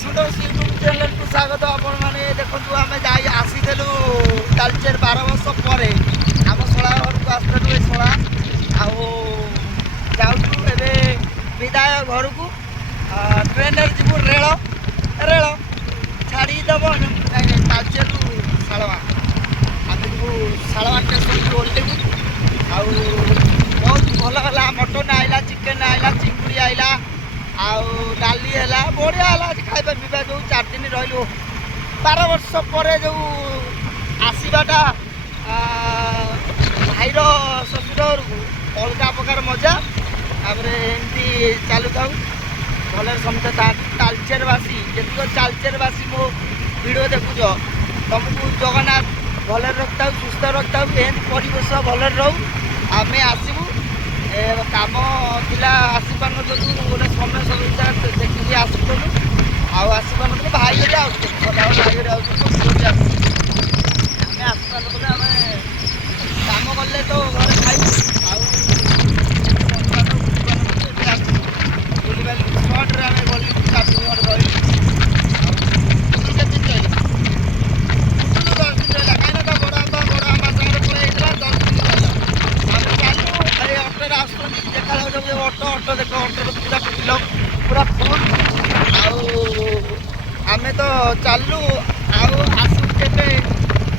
ସନ୍ତୋଷ YouTube ଚ୍ୟାନେଲକୁ ସ୍ୱାଗତ। ଆପଣମାନେ ଦେଖନ୍ତୁ ଆମେ ଯାଇ ଆସିଥିଲୁ ତାଳଚେର 12 ବର୍ଷ ପରେ ଆମ ଶଳା ଘରକୁ ଆସିଥିଲୁ। ଏ ଶଳା ଆଉ ଯାଉଛୁ ଏବେ ବିଦାୟ ଘରକୁ। ଟ୍ରେନରେ ଯିବୁ, ରେଳ ଛାଡ଼ିଦେବ ତାଳଚେରରୁ ଶାଳମା। ଆମେ ଯିବୁ ଶାଳମା ଷ୍ଟେସନକୁ ଓହ୍ଲେଇବୁ। ଆଉ ବହୁତ ଭଲ ହେଲା, ମଟନ୍ ଆଇଲା, ଚିକେନ୍ ଆଇଲା, ଚିଙ୍ଗୁଡ଼ି ଆଇଲା, ଆଉ ଡାଲି ହେଲା, ବଢ଼ିଆ ହେଲା। ଆଜି ଖାଇବା ପିଇବା ଯେଉଁ 4 ଦିନ ରହିଲୁ 12 ବର୍ଷ ପରେ ଯେଉଁ ଆସିବାଟା ଭାଇର ଶ୍ୱଶୁର ଘରକୁ ଅଲଗା ପ୍ରକାର ମଜା। ତାପରେ ଏମିତି ଚାଲୁଥାଉ ଭଲରେ ସମସ୍ତେ ତାଳଚେରବାସୀ ଯେତିକ ତାଳଚେରବାସୀ ମୋ ଭିଡ଼ିଓ ଦେଖୁଛ, ତୁମକୁ ଜଗନ୍ନାଥ ଭଲରେ ରଖିଥାଉ, ସୁସ୍ଥ ରଖିଥାଉ, ଏମିତି ପରିବେଶ ଭଲରେ ରହୁ। ଆମେ ଆସିବୁ, କାମ ଥିଲା ଆସିପାରୁନଥିଲୁ, ଗୋଟେ ସମୟ ସୁବିଧା ଦେଖିକି ଆସିଥିଲୁ। ଆଉ ଆସିପାରୁନଥିଲୁ, ଭାଇ ଘରେ ଆସୁଥିଲୁ, ସଦାବେଳେ ଭାଇ ଘରେ ଆସୁଥିଲୁ, ଆମେ ଆସିପାରୁନଥିଲୁ। ଆମେ କାମ କଲେ ତ ଘରେ ଖାଇବୁ, ଆଉ ବନ୍ଧୁବାନ୍ଧବ ବୁଲିପାରୁନଥିଲୁ। ଏବେ ଆସିବୁ ବୁଲିବାଲି ସ୍ପଟ୍ରେ ଆମେ ଗଲି 4 ଦିନ ଖଣ୍ଡେ ରହିଲୁ। ଆଉ କେତେ ଦିନ ରହିଲୁ? 10 ଦିନ ରହିଲା। କାହିଁକିନା ତା ବଡ଼ ଆମା ସାଙ୍ଗରେ ପଳେଇ ଯାଇଥିଲା, 10 ଦିନ ରହିଲା। ଆମେ ଚାଲୁ ଏଇ ଅଟୋରେ ଆସୁଛନ୍ତି, ଦେଖାଯାଉଛି ଅଟୋ ଦେଖ, ଅଟୋରେ ପୁରା ଫିଲ ପୁରା ଫୁଲ୍। ଆଉ ଆମେ ତ ଚାଲୁ, ଆଉ ଆସିବୁ କେବେ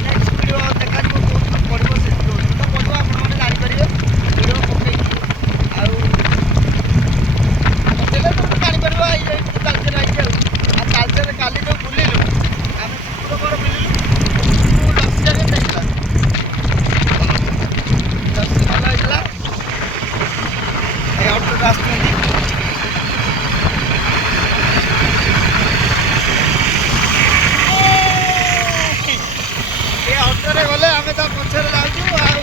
ନେକ୍ସଟ ଭିଡ଼ିଓ ଦେଖାଯିବ, କେଉଁଦିନ ପଡ଼ିବ ସେ ଯୋଉଦିନ ତ ପଡ଼ିବ ଆପଣମାନେ ଜାଣିପାରିବେ। ଭିଡ଼ିଓ ପକେଇକି ଆଉ ପକେଇଲେ ତମେ ଜାଣିପାରିବ। ଏଇଠି ତାଳଚେର ଆଇଛି ଆଉ ତାଳଚେରରେ କାଲି ଯେଉଁ ବୁଲିଲୁ, ଆମେ ଶୁକ୍ରବାର ବୁଲିଲୁ, ଲସି ଆଗେ ହେଇଥିଲା, ଲସି ଭଲ ହେଇଥିଲା। এই অটোটা আসছেন ଏ ଅଟୋରେ ଗଲେ ଆମେ ତା ପଛରେ ଯାଉଛୁ। ଆଉ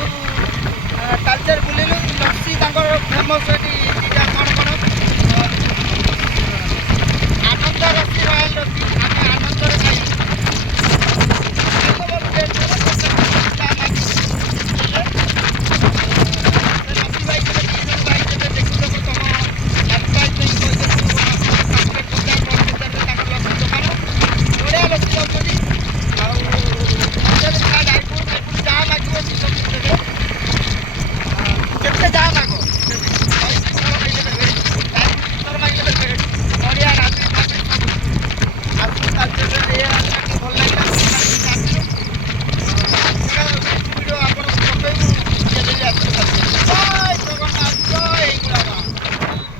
ତାଳଚେର ବୁଲିଲୁ, ଲସି ତାଙ୍କର ଫେମସ୍ ଏଠି